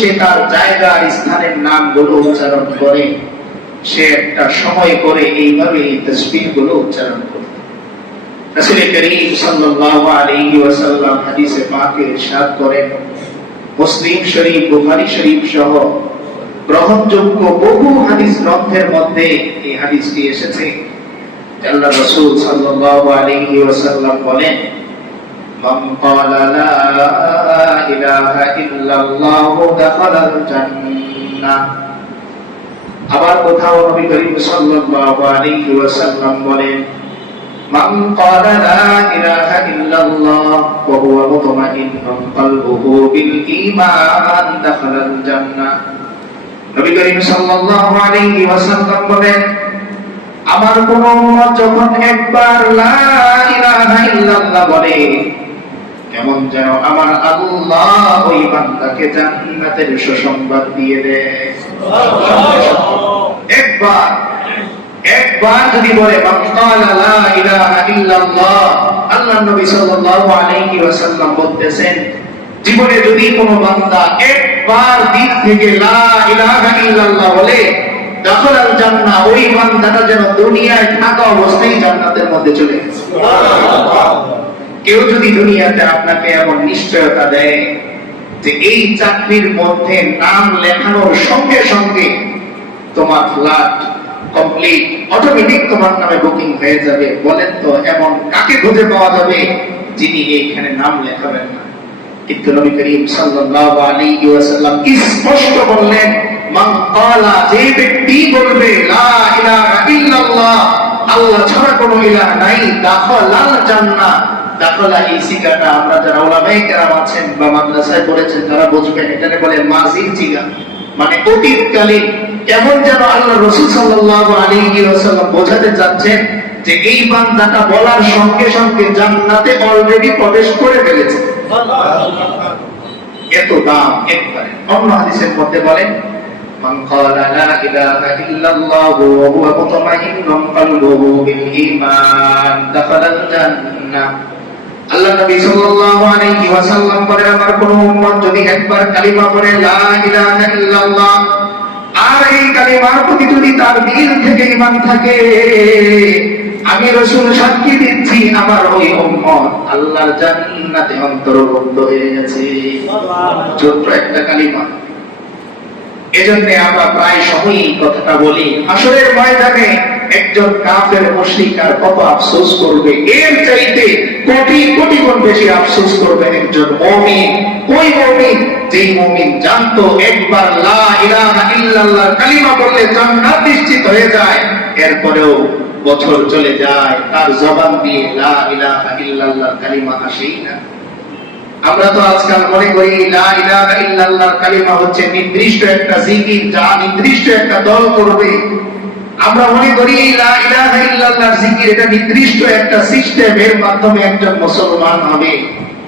সে তার জায়গা আর স্থানের নামগুলো উচ্চারণ করে, সে একটা সময় করে এইভাবে এই তাসবিহগুলো উচ্চারণ করে। রাসূল করিম সাল্লাল্লাহু আলাইহি ওয়াসাল্লাম হাদিসে পাকে ইরশাদ করেন, মুসলিম শরীফ, বুখারী শরীফ সহ গ্রহণযোগ্য বহু হাদিস গ্রন্থের মধ্যে এই হাদিসটি এসেছে। আল্লাহ রাসূল সাল্লাল্লাহু আলাইহি ওয়াসাল্লাম বলেন, মান ক্বালা লা ইলাহা ইল্লাল্লাহু দাখালাল জান্নাহ। আবার কোথাও নবী করিম সাল্লাল্লাহু আলাইহি ওয়াসাল্লাম বলেন, মান ক্বালা লা ইলাহা ইল্লাল্লাহ ওয়া হুয়া মুতমাইন্নুন কলবুহু বিল ঈমান দাখালাল জান্নাহ। নবী করিম সাল্লাল্লাহু আলাইহি ওয়াসাল্লাম বলেন, আমার কোন উম্মত যখন একবার লা ইলাহা ইল্লাল্লাহ বলে, এমন যেন আমার আল্লাহ ওই বান্দাকে জান্নাতের সুসংবাদ দিয়ে দেয়। একবার যদি বলে মান ক্বালা লা ইলাহা ইল্লাল্লাহ, আল্লাহর নবী সাল্লাল্লাহু আলাইহি ওয়াসাল্লাম বলতেছেন, জীবনে যদি কোনো বান্দা একবার দিল থেকে লা ইলাহা ইল্লাল্লাহ বলে, দাখালাল জান্নাহ, ওই বান্দাটা যেন দুনিয়ায় থাকা অবস্থায় জান্নাতের মধ্যে চলে গেছে। কেউ যদি দুনিয়াতে আপনাকে এমন নিশ্চয়তা দেয় যে এই চাকরির মধ্যে নাম লেখানোর সঙ্গে সঙ্গে তোমার ফ্ল্যাট কমপ্লিট, অটোমেটিক তোমার নামে বুকিং হয়ে যাবে, বলেন তো এমন কাকে খুঁজে পাওয়া যাবে যিনি এইখানে নাম লেখাবেন না? কিন্তু নবী করিম সাল্লাল্লাহু আলাইহি ওয়াসাল্লাম স্পষ্ট বললেন, মান ক্বালা, যে ব্যক্তি বলবে লা ইলাহা ইল্লাল্লাহ, আল্লাহ ছাড়া কোনো ইলাহ নাই, দাখালাল জান্নাহ। দাখালা এই সিগাটা আমরা যারা উলামায়ে কেরাম আছেন বা মাদ্রাসায় পড়েছেন তারা বুঝবেন, এটাকে বলে মাজির সিগা, মানে অতীতকালীন। কেমন যেন আল্লাহ রাসূল সাল্লাল্লাহু আলাইহি ওয়াসাল্লাম বোঝাতে যাচ্ছেন যে এই বান্দাটা বলার সঙ্গে সঙ্গে জান্নাতে অলরেডি প্রবেশ করে ফেলেছে। এত দাম একবারে। অন্য হাদিসের মধ্যে বলেন, মান ক্বালা লা ইলাহা ইল্লাল্লাহ ওয়া হুয়া মুতমাইন্নুন কলবুহু বিল ঈমান দাখালাল জান্নাহ। আল্লাহ নবী সাল্লাল্লাহু আলাইহি ওয়াসাল্লাম বলেন, আমার কোন উম্মত যদি একবার কালিমা পড়ে লা ইলাহা ইল্লাল্লাহ, আর এই কালিমার প্রতি যদি তার দিল থেকে ঈমান থাকে, আমি রাসূল সাক্ষী দিচ্ছি আমার ওই উম্মত আল্লাহর জান্নাতে অন্তর্ভুক্ত হয়ে গেছে। ছোট্ট একটা কালিমা। এজন্য আমরা প্রায় সময়ই কথাটা বলি, হাসরের ময়দানে একজন কাফের মুশরিক আর কত আফসোস করবে, এর চাইতে কোটি কোটি গুণ বেশি আফসোস করবে একজন মুমিন। ওই মুমিন যেই মুমিন জানতো একবার লা ইলাহা ইল্লাল্লাহ কালিমা বললে জান্নাত নিশ্চিত হয়ে যায়, এরপরেও বছর চলে যায় তার জবান দিয়ে লা ইলাহা ইল্লাল্লাহ কালিমা আসেই না। আমরা তো আজকাল মনে করি লা ইলাহা ইল্লাল্লাহ কালিমা হচ্ছে নির্দিষ্ট একটা জিকির, যা নির্দিষ্ট একটা দল করবে। আমরা মনে করি লা ইলাহা ইল্লাল্লাহ জিকির এটা নির্দিষ্ট একটা সিস্টেমের মাধ্যমে একজন মুসলমান হবে।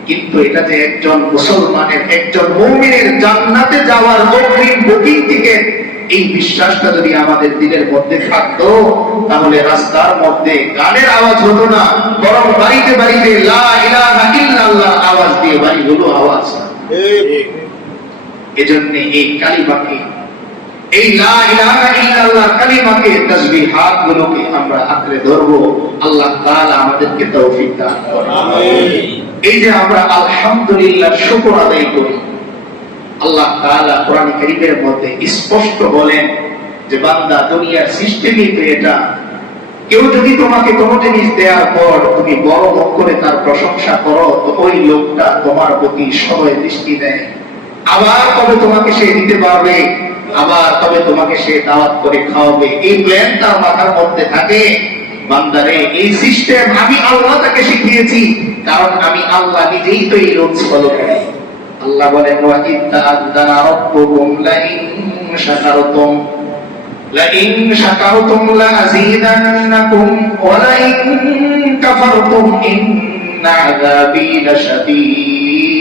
কিন্তু এটা যে একজন মুসলমানের, একজন মুমিনের জান্নাতে যাওয়ার অগ্রিম বুকিং টিকেট, এই বিশ্বাসটা যদি আমাদের দিলের মধ্যে থাকতো, তাহলে রাস্তার মধ্যে গানের আওয়াজ হতো না, বরং বাড়িতে বাড়িতে লা ইলাহা ইল্লাল্লাহ আওয়াজ দিয়ে বাড়িগুলো আওয়াজ। এজন্য এই কালিমাকে, এই লা ইলাহা ইল্লাল্লাহ কালিমাকে, তাসবিহাত গুলোকে আমরা আঁকড়ে ধরবো। আল্লাহ তাআলা আমাদেরকে তৌফিক দান করুন। আমিন। এই যে আমরা আলহামদুলিল্লাহ শুকর আদায় করি, আল্লাহ তাআলা কোরআন কারীমের মধ্যে স্পষ্ট বলেন যে বান্দা দুনিয়ার সিস্টেমই তো এটা। কেউ যদি তোমাকে কোনো জিনিস দেওয়ার পর তুমি বড় মুখ করে তার প্রশংসা করো, তো ওই লোকটা তোমার প্রতি সদয় দৃষ্টি দেয়। আবার তবে তোমাকে সে দিতে পারবে, আবার তবে তোমাকে সে দাওয়াত করে খাওয়াবে। এই প্ল্যান তার মাথার মধ্যে থাকে। বান্দারে, এই সিস্টেম আমি আল্লাহ তাকে শিখিয়েছি, কারণ আমি আল্লাহ নিজেই তো এই রুলস ফলো করি। আল্লাহ বলেন, ওয়া ইত্তাআযানা রাব্বুকুম লাইন শাকারতুম লাযীদান্নাকুম ওয়া লাইন কাফারতুম ইন্না আযাবী লাশাদীদ।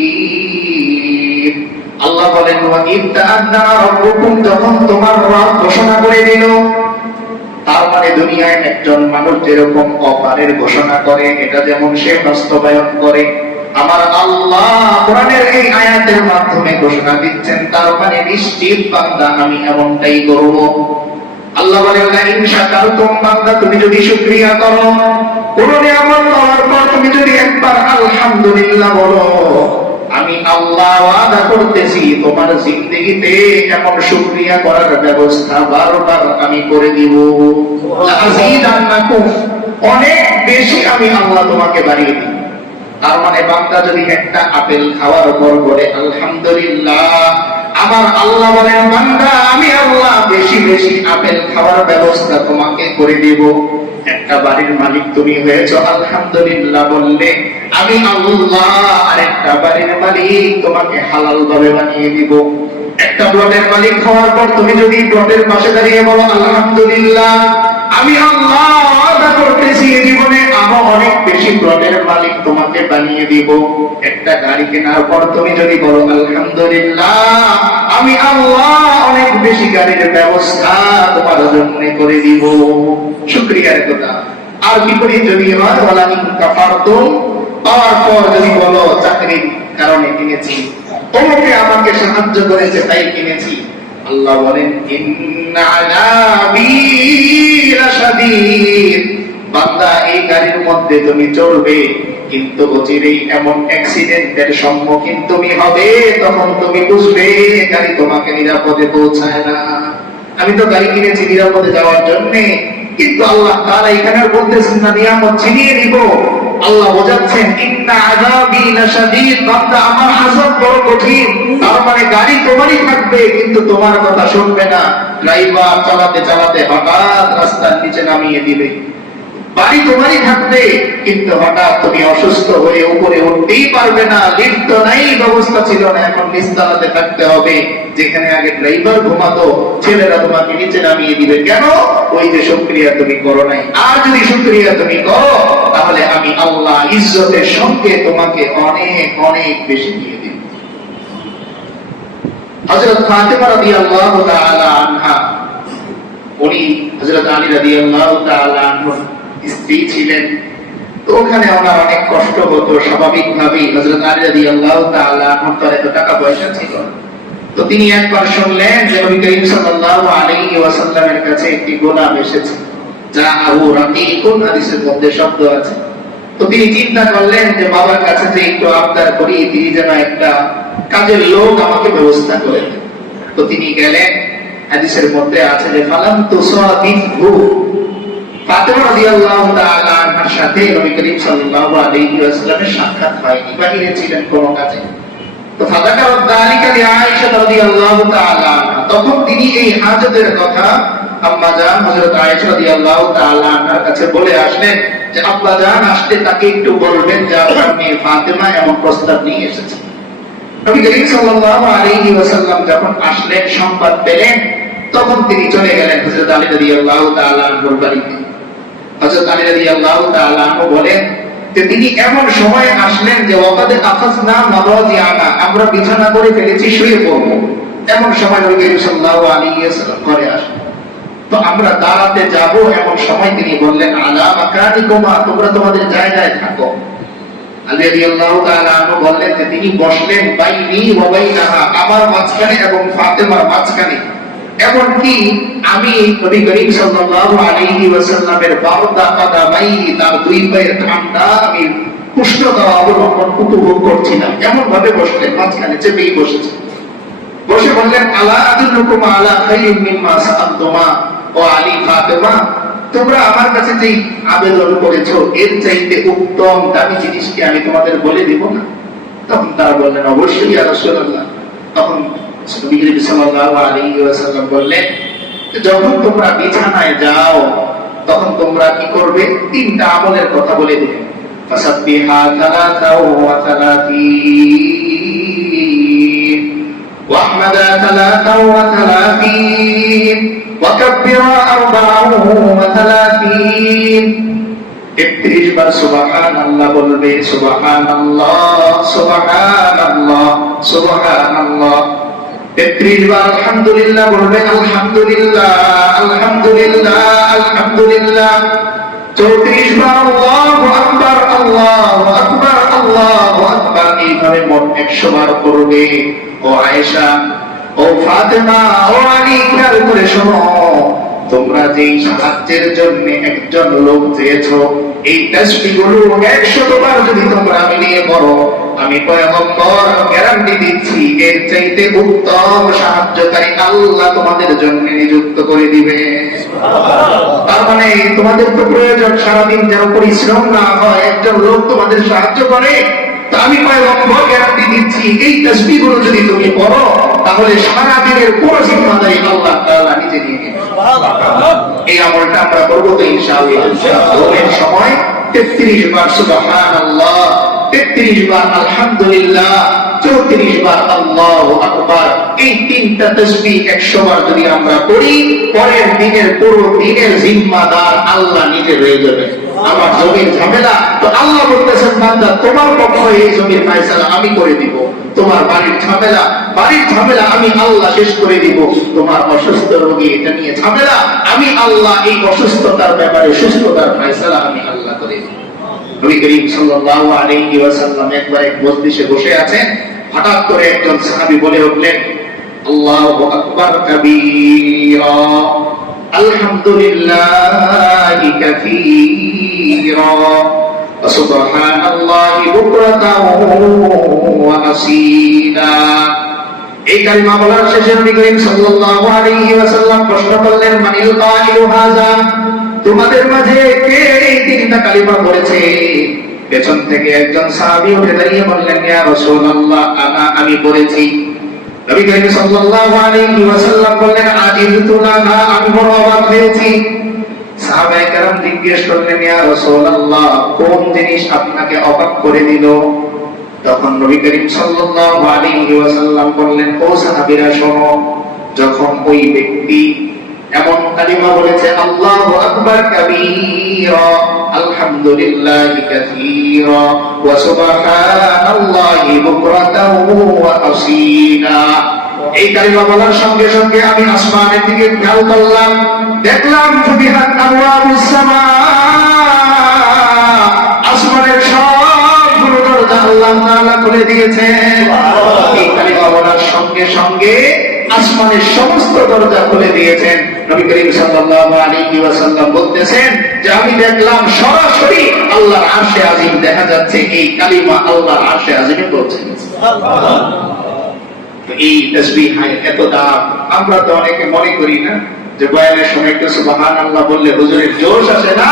আল্লাহ বলেন, ওয়া ইত্তাআযানা রাব্বুকুম, যখন তোমার রব ঘোষণা করে দিল, তার মানে দুনিয়ায় একজন মানুষ যেরকম অপারের ঘোষণা করে, এটা যেমন সে বাস্তবায়ন করে, আমার আল্লাহ কোরআনের এই আয়াতের মাধ্যমে ঘোষণা দিচ্ছেন, তার মানে নিশ্চিত বান্দা আমি এমনটাই করব। আল্লাহ বলেন, ইন শাকারতুম, বান্দা তুমি যদি শুকরিয়া করো, কোন নিয়ামত পাওয়ার পর তুমি যদি একবার আলহামদুলিল্লাহ বলো, আমি আল্লাহ ওয়াদা করতেছি তোমার জিন্দেগিতে এমন শুকরিয়া করার ব্যবস্থা বারবার আমি করে দিব। লাযীদান্নাকুম, অনেক বেশি আমি আল্লাহ তোমাকে বাড়িয়ে দিব। তার মানে বান্দা যদি একটা আপেল খাওয়ার পর বলে আলহামদুলিল্লাহ, আমার আল্লাহ বলেন, বান্দা আমি আল্লাহ বেশি বেশি আপেল খাওয়ার ব্যবস্থা তোমাকে করে দেব। একটা বাড়ির মালিক তুমি হয়েছ, আলহামদুলিল্লাহ বললে আমি আল্লাহ আরেকটা বাড়ির মালিক তোমাকে হালাল ভাবে বানিয়ে দিব। একটা প্লটের মালিক হওয়ার পর তুমি যদি প্লটের পাশে দাঁড়িয়ে বলো আলহামদুলিল্লাহ, আমি আল্লাহ ওয়াদা করতেছি এই জীবনে আরো অনেক বেশি প্লটের মালিক তোমাকে বানিয়ে দিব। একটা গাড়ি কেনার পর তুমি যদি বলো আলহামদুলিল্লাহ, আমি আল্লাহ অনেক বেশি গাড়ির ব্যবস্থা তোমার জন্য করে দিব। শুকরিয়ার কথা। আর কি করি যদি হয়, ওয়ালা ইন কাফারতুম, পাওয়ার পর যদি বলো চাকরির কারণে কিনেছি, তোমাকে আমাকে সাহায্য করেছে তাই কিনেছি, আল্লাহ বলেন ইন্না আযাবী লাশাদীদ, বান্দা এই গাড়ির মধ্যে তুমি চড়বে কিন্তু অচিরেই এমন অ্যাক্সিডেন্টের সম্মুখীন তুমি হবে, তখন তুমি বুঝবে গাড়ি তোমাকে নিরাপদে পৌঁছায় না। আমি তো গাড়ি কিনেছি নিরাপদে যাওয়ার জন্য, কিন্তু আল্লাহ তাআলা এখানে বলতেছেন না নিয়ামত ছিনিয়ে নিব। আল্লাহ বোঝাচ্ছেন ইন্না আযাবী লাশাদীদ, বান্দা আমার আযাব বড় কঠিন। তার মানে গাড়ি তোমারই থাকবে কিন্তু তোমার কথা শুনবে না। ড্রাইভার চালাতে চালাতে হঠাৎ রাস্তার নিচে নামিয়ে দিবে। বাড়ি তোমারই থাকবে কিন্তু হঠাৎ তুমি অসুস্থ হয়ে উপরে উঠতেই পারবে না, লিফট তো নাই, ব্যবস্থা ছিল না, এখন নিচতলাতে থাকতে হবে। যেখানে আগে ড্রাইভার ঘুমাতো, ছেলেরা তোমাকে নিচে নামিয়ে দিবে। কেন? ওই যে শুকরিয়া তুমি করো নাই। আর যদি শুকরিয়া তুমি করো, তাহলে আমি আল্লাহ ইজ্জতের সঙ্গে তোমাকে অনেক অনেক বেশি দিয়ে দিব। হযরত ফাতেমা রাদিয়াল্লাহু তাআলা আনহা, উনি হযরত আলী রাদিয়াল্লাহু তাআলা আনহুর স্ত্রী ছিলেন। তো ওখানে ওনার অনেক কষ্ট হতো স্বাভাবিকভাবেই। হযরত আলী রাদিয়াল্লাহু তাআলা আনহুর তো এত টাকা পয়সা ছিল। তো তিনি একবার শুনলেন যে নবী করিম সাল্লাল্লাহু আলাইহি ওয়াসাল্লামের কাছে একটি গোলাম এসেছে, যা আবু রাকিকুন, হাদিসের মধ্যে শব্দ আছে। তো তিনি চিন্তা করলেন যে বাবার কাছে যে একটু আবদার করি, তিনি যেন একটা কাজের লোক আমাকে ব্যবস্থা করে দেন। তো তিনি গেলেন, হাদিসের মধ্যে আছে যে ফালাম তুসাদিফহু, ফাতেমা রাদিয়াল্লাহু তাআলা আনহার সাথে নবী করিম সাল্লাল্লাহু আলাইহি ওয়াসাল্লামের সাক্ষাৎ হয়নি, বাহিরে ছিলেন কোনো কাজে। তো ফাযাকারাত যালিকা লিআয়েশা রাদিয়াল্লাহু তাআলা আনহা, তখন তিনি এই হাজতের কথা আম্মা জান হযরত আয়েশা রাদিয়াল্লাহু তাআলা আনহার কাছে বলে আসলেন যে আব্বা জান আসলে তাকে একটু বলবেন যে আপনার মেয়ে ফাতেমা এমন প্রস্তাব নিয়ে এসেছে। নবী করিম সাল্লাল্লাহু আলাইহি ওয়াসাল্লাম যখন আসলেন, সংবাদ পেলেন, তখন তিনি চলে গেলেন হযরত আলী রাদিয়াল্লাহু তাআলা আনহুর বাড়িতে। হযরত আলী রাদিয়াল্লাহু তাআলা আনহু বলেন যে তিনি এমন সময় আসলেন যে ওয়াকাদ আখাযনা মাদাজিআনা, আমরা বিছানা করে ফেলেছি, শুয়ে পড়ব। এমন সময় নবী করিম সাল্লাল্লাহু আলাইহি ওয়াসাল্লাম ঘরে আসলেন। তো আমরা দাঁড়াতে যাব, এমন সময় তিনি বললেন আলা মাকানিকুমা, তোমরা তোমাদের জায়গায় থাকো। আলী রাদিয়াল্লাহু তাআলা আনহু বললেন যে তিনি বসলেন বাইনি ওয়া বাইনাহা, আমার মাঝখানে এবং ফাতেমার মাঝখানে। এমনকি আমি নবী করিম সাল্লাল্লাহু আলাইহি ওয়াসাল্লামের বারদা কাদামাই, তার দুই পায়ের ঠান্ডা আমি উষ্ণতা অবলম্বন উপভোগ করছিলাম। এমন ভাবে বসলেন, মাঝখানে চেপেই বসেছে। বসে বললেন আলা আদুল্লুকুম আলা খাইরিম মিম্মা সাআলতুমা, ও আলী ফাতেমা, তোমরা আমার কাছে যেই আবেদন করেছো এর চাইতে উত্তম দামি জিনিস কি আমি তোমাদের বলে দিব না? তখন তারা বললেন অবশ্যই ইয়া রাসূলুল্লাহ। তখন নবী করিম সাল্লাল্লাহু আলাইহি ওয়াসাল্লাম বললেন যখন তোমরা বিছানায় যাও তখন তোমরা কি করবে? তিনটা আমলের কথা বলে দিবেন। ফাসাব্বিহা সালাতাও ওয়া সালাতিন ওয়াহমাদা সালাতাও ওয়া সালাতিন ওয়াকাব্বিরা আরবাআও ওয়া সালাতিন। ৩১ বার সুবহানাল্লাহ বলবে, সুবহানাল্লাহ সুবহানাল্লাহ সুবহানাল্লাহ। ৩১ বার আলহামদুলিল্লাহ বলবে, আলহামদুলিল্লাহ আলহামদুলিল্লাহ আলহামদুলিল্লাহ। ৩৪ বার আল্লাহু আকবার আল্লাহু আকবার আল্লাহু আকবার এইভাবে মোট 100 বার পড়বে। ও আয়েশা, ও ফাতেমা, ও আলী, খেয়াল করে শোনো, তোমরা যেই সাহায্যের জন্য একজন লোক চেয়েছো, এই তাসবিহগুলো 100 বার যদি তোমরা মিলিয়ে পড়ো, আমি পয়গম্বর গ্যারান্টি দিচ্ছি এর চাইতে উত্তম সাহায্যকারী আল্লাহ তোমাদের জন্য নিযুক্ত করে দিবে। তার মানে তোমাদের তো প্রয়োজন সারাদিন যেন পরিশ্রম না হয়, একজন লোক তোমাদের সাহায্য করে। তা আমি পয়গম্বর গ্যারান্টি দিচ্ছি এই তাসবিহগুলো যদি তুমি পড়ো, তাহলে সারাদিনের পুরো জিম্মাদারি আল্লাহ তাআলা নিজে নিয়ে নেবেন। এই আমলটা আমরা করবো তো ইনশাআল্লাহ। ঘুমের সময় 33 বার সুবহানাল্লাহ, 33 বার আলহামদুলিল্লাহ, 34 বার আল্লাহু আকবার, এই তিনটা তাসবিহ 100 বার যদি আমরা করি, পরের দিনের পুরো দিনের জিম্মাদার আল্লাহ নিজে হয়ে যাবে। আমার জমির ঝামেলা তো আল্লাহ বলতেছেন, বান্দা তোমার পক্ষে এই জমির ফয়সালা আমি করে দিব। তোমার বাড়ির ঝামেলা আমি আল্লাহ শেষ করে দিব। তোমার অসুস্থ রোগী, এটা নিয়ে ঝামেলা, আমি আল্লাহ এই অসুস্থতার ব্যাপারে সুস্থতার ফয়সালা আমি আল্লাহ করে দিব। নবী করিম সাল্লাল্লাহু আলাইহি ওয়াসাল্লাম একবার এক মজলিসে বসে আছেন, হঠাৎ করে একজন সাহাবী বলে উঠলেন, আল্লাহু আকবার কাবীরা, আলহামদুলিল্লাহি কাসীরা, ওয়া সুবহানাল্লাহি বুকরাতাও ওয়া আসীলা। এই কালিমা বলার শেষে নবী করিম সাল্লাল্লাহু আলাইহি ওয়াসাল্লাম প্রশ্ন করলেন, মানিল কাইলু হাযা, তোমাদের মাঝে কে এই তিনটা কালিমা পড়েছে? পেছন থেকে একজন সাহাবী উঠে দাঁড়িয়ে বললেন, ইয়া রাসূলুল্লাহ, আমি পড়েছি। নবী করিম সাল্লাল্লাহু আলাইহি ওয়াসাল্লাম বললেন, আজিবতু লাহা, আমি বড় অবাক হয়েছি। সাহাবায়ে কেরাম জিজ্ঞেস করলেন, ইয়া রাসূলুল্লাহ, কোন জিনিস আপনাকে অবাক করে দিল? তখন নবী করিম সাল্লাল্লাহু আলাইহি ওয়াসাল্লাম বললেন, ও সাহাবীরা শোনো, যখন ওই ব্যক্তি এমন কালিমা বলেছে, আল্লাহু আকবার কাবীরা, আলহামদুলিল্লাহি কাসীরা, ওয়া সুবহানাল্লাহি বুকরাতাও ওয়া আসীলা, এই কালিমা বলার সঙ্গে সঙ্গে আমি আসমানের দিকে খেয়াল করলাম, দেখলাম ফুতিহাত আবওয়াবুস সামা, আসমানের সবগুলো দরজা আল্লাহ তাআলা খুলে দিয়েছেন। এই কালিমা বলার সঙ্গে সঙ্গে আসমানের সমস্ত দরজা খুলে দিয়েছেন। নবী করিম সাল্লাল্লাহু আলাইহি ওয়াসাল্লাম বলতেছেন যে আমি দেখলাম সরাসরি আল্লাহর আরশে আজিম দেখা যাচ্ছে, এই কালিমা আল্লাহর আরশে আজিমে পৌঁছে গেছে। সুবহানাল্লাহ। এই তাসবিহ এত দাম, আমরা তো অনেকে মনে করি না যে বয়ানের সময় একটু সুবহানাল্লাহ বললে হুজুরের জোশ আসে। না,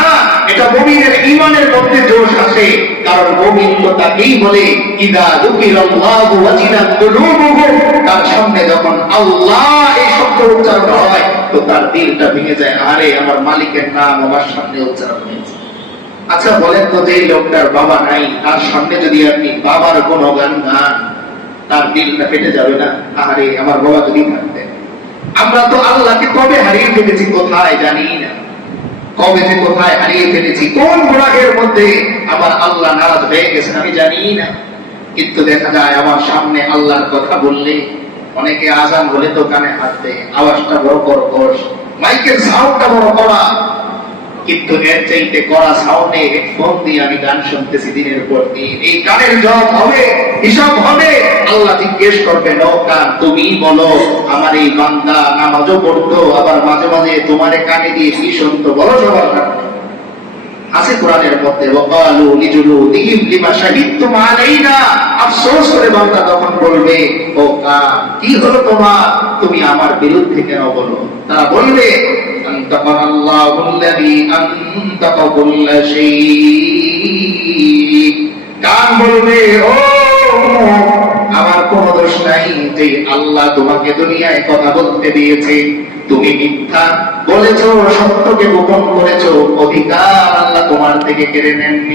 এটা মুমিনের ঈমানের মধ্যে জোশ আসে। কারণ মুমিন তো তাকেই বলে, ইযা যুকিরাল্লাহু ওয়াজিলাত কুলুবুহুম, তার সামনে যখন আল্লাহ এই শব্দ উচ্চারণ হয় তো তার দিলটা ভেঙে যায়, আরে আমার মালিকের নাম আমার সামনে উচ্চারণ হয়েছে। আচ্ছা বলেন তো, যে লোকটার বাবা নাই, তার সামনে যদি আপনি বাবার গুণগান গান, তার দিলটা ফেটে যাবে না? আরে আমার বাবা যদি থাকতেন। আমরা তো আল্লাহকে কবে হারিয়ে ফেলেছি কোথায় জানি না, কবে যে কোথায় হারিয়ে ফেলেছি, কোন গুনাহের মধ্যে আমার আল্লাহ নারাজ হয়ে গেছেন আমি জানি না। কিন্তু দেখা যায় আমার সামনে আল্লাহর কথা বললে, অনেকে আজান বলে তো কানে হাত দেয়, আওয়াজটা বড় কর্কশ, মাইকের সাউন্ডটা বড় কড়া, কিন্তু এর চাইতে কড়া সাউন্ডে হেডফোন দিয়ে আমি গান শুনতেছি দিনের পর দিন। এই গানের জবাব হবে, হিসাব হবে। আল্লাহ জিজ্ঞেস করবেন, ও কান তুমি বলো, আমার এই বান্দা নামাজও পড়তো, আবার মাঝে মাঝে তোমারে কানে দিয়ে কি শুনতো, বলো সবার কানে আছে কোরআনের মধ্যে, ওয়াকালু লিজুলুদিহিম লিমা শাহিদতুম আলাইনা, আফসোস করে বান্দা তখন বলবে, ও কান কি হলো তোমার, তুমি আমার বিরুদ্ধে কেন বলো? তারা বলবে, আনতাকাল্লাহুল্লাযী আনতাকা কুল্লা শাই, কান বলবে, ও আমার কোনো দোষ নাই যে আল্লাহ তোমাকে দুনিয়ায় কথা বলতে দিয়েছে, তুমি মিথ্যা বলেছো, সত্যকে গোপন করেছো, অধিকার আল্লাহ তোমার থেকে কেড়ে নেননি।